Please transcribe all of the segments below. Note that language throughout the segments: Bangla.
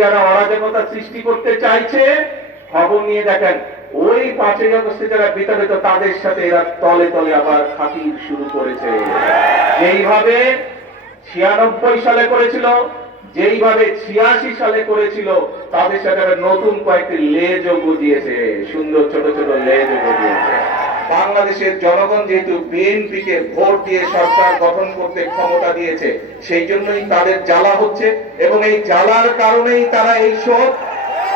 যারা অরাজকতা সৃষ্টি করতে চাইছে, খবর নিয়ে দেখেন ওই 5ই আগস্টে যারা বিতাড়িত তাদের সাথে এরা তলে তলে আবার খাতির শুরু করেছে। যেইভাবে 96 সালে করেছিল, যেইভাবে 86 সালে করেছিল, তাদের সাথে নতুন কয়েকটি লেজও গজিয়েছে, সুন্দর ছোট ছোট লেজও গজিয়েছে। বাংলাদেশের জনগণ যেহেতু বিএনপিকে ভোট দিয়ে সরকার গঠন করতে ক্ষমতা দিয়েছে, সেই জন্যই তাদের জ্বালা হচ্ছে এবং এই জ্বালার কারণেই তারা এই সব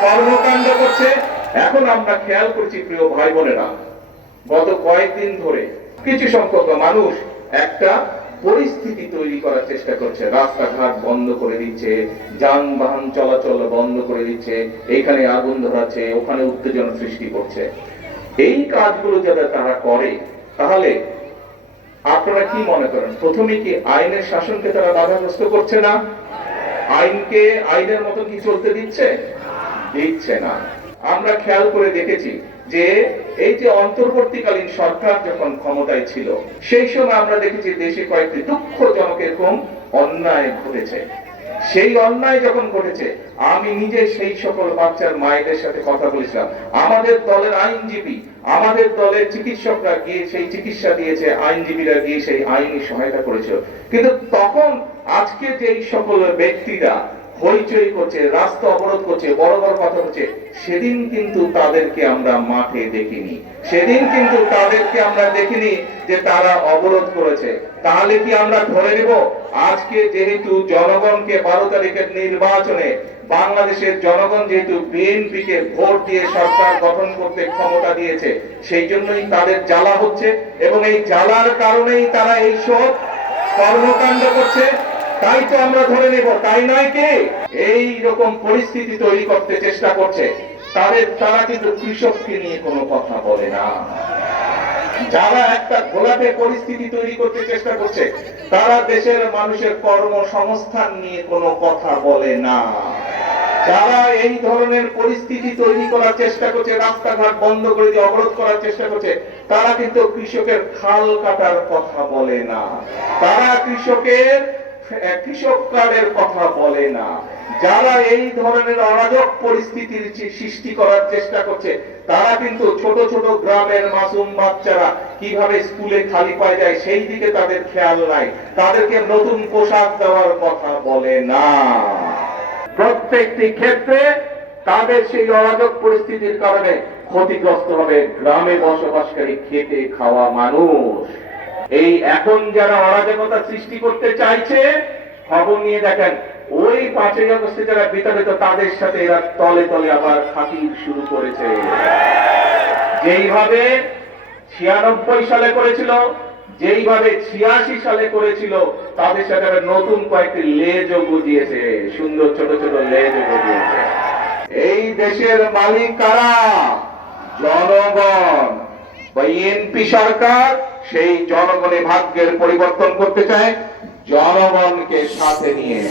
কর্মকাণ্ড করছে। এখন আমরা খেয়াল করছি প্রিয় ভাই বোনেরা, গত কয়েকদিন ধরে কিছু সংখ্যক মানুষ একটা পরিস্থিতি তৈরি করার চেষ্টা করছে, রাস্তাঘাট বন্ধ করে দিচ্ছে, যানবাহন চলাচল বন্ধ করে দিচ্ছে, এখানে আগুন ধরাচ্ছে, ওখানে উত্তেজনা সৃষ্টি করছে। এই কাজগুলো যারা তারা করে, তাহলে আপনারা কি মনে করেন প্রথমে কি আইনের শাসনকে তারা বাধাগ্রস্ত করছে না? আইনকে আইনের মতো কি চলতে দিচ্ছে? দিচ্ছে না। আমরা খেয়াল করে দেখেছি যে এই যে অন্তর্বর্তীকালীন সরকার যখন ক্ষমতায় ছিল, সেই সময় আমরা দেখেছি দেশে কয়েকটি দুঃখজনক এরকম অন্যায় ঘটেছে। সেই অন্যায় যখন ঘটেছে, আমি নিজে সেই সকল বাচ্চার মায়েদের সাথে কথা বলেছিলাম। আমাদের দলের আইনজীবী, আমাদের দলের চিকিৎসকরা গিয়ে সেই চিকিৎসা দিয়েছে, আইনজীবীরা গিয়ে সেই আইনি সহায়তা করেছিল। কিন্তু তখন আজকে যেই সকল ব্যক্তিরা হইচই করছে, রাস্তা অবরোধ করছে, বড় বড় কথা হচ্ছে, সেদিন কিন্তু তাদেরকে আমরা মাঠে দেখিনি, সেদিন কিন্তু তাদেরকে আমরা দেখিনি যে তারা অবরোধ করেছে। তাহলে কি আমরা ধরে নেব আজকে যেহেতু জনগণকে 12 তারিখের নির্বাচনে বাংলাদেশের জনগণ যেহেতু বিএনপিকে ভোট দিয়ে সরকার গঠন করতে ক্ষমতা দিয়েছে, সেই জন্যই তাদের জ্বালা হচ্ছে এবং এই জ্বালার কারণেই তারা এই সব কর্মকাণ্ড করছে? তাই তো আমরা ধরে নেব, তাই নয় কি? এই রকম পরিস্থিতি তৈরি করতে চেষ্টা করছে। তারা কিন্তু কৃষককে নিয়ে কোনো কথা বলে না। যারা একটা ঘোলাটে পরিস্থিতি তৈরি করতে চেষ্টা করছে, তারা দেশের মানুষের কর্মসংস্থান নিয়ে কোনো কথা বলে না। যারা এই ধরনের পরিস্থিতি তৈরি করার চেষ্টা করছে, রাস্তাঘাট বন্ধ করে দিয়ে অবরোধ করার চেষ্টা করছে, তারা কিন্তু কৃষকের খাল কাটার কথা বলে না, তারা কৃষক কার্ডের কথা বলে না। যারা এই ধরনের অরাজক পরিস্থিতির সৃষ্টি করার চেষ্টা করছে, তারা কিন্তু ছোট ছোট গ্রামের মাসুম বাচ্চারা কিভাবে স্কুলে খালি পায় যায় সেই দিকে তাদের খেয়াল নাই, তাদেরকে নতুন পোশাক দেওয়ার কথা বলে না। প্রত্যেকটি ক্ষেত্রে তাদের সেই অরাজক পরিস্থিতির কারণে ক্ষতিগ্রস্ত হবে গ্রামে বসবাসকারী খেটে খাওয়া মানুষ। এই এখন যারা অরাজকতা সৃষ্টি করতে চাইছে, খবর নিয়ে দেখেন ওই 5ই আগস্টে যারা বিতাড়িত তাদের সাথে এরা তলে তলে আবার খাতির শুরু করেছে। যেইভাবে 96 সালে করেছিল, যেইভাবে 86 সালে করেছিল, তাদের সাথে নতুন কয়েকটি লেজও গজিয়েছে, সুন্দর ছোট ছোট লেজও গজিয়েছে। এই দেশের মালিক কারা? জনগণ। বিএনপি সরকার সেই জনগণের ভাগ্যের পরিবর্তন করতে চায় জনগণকে সাথে নিয়ে।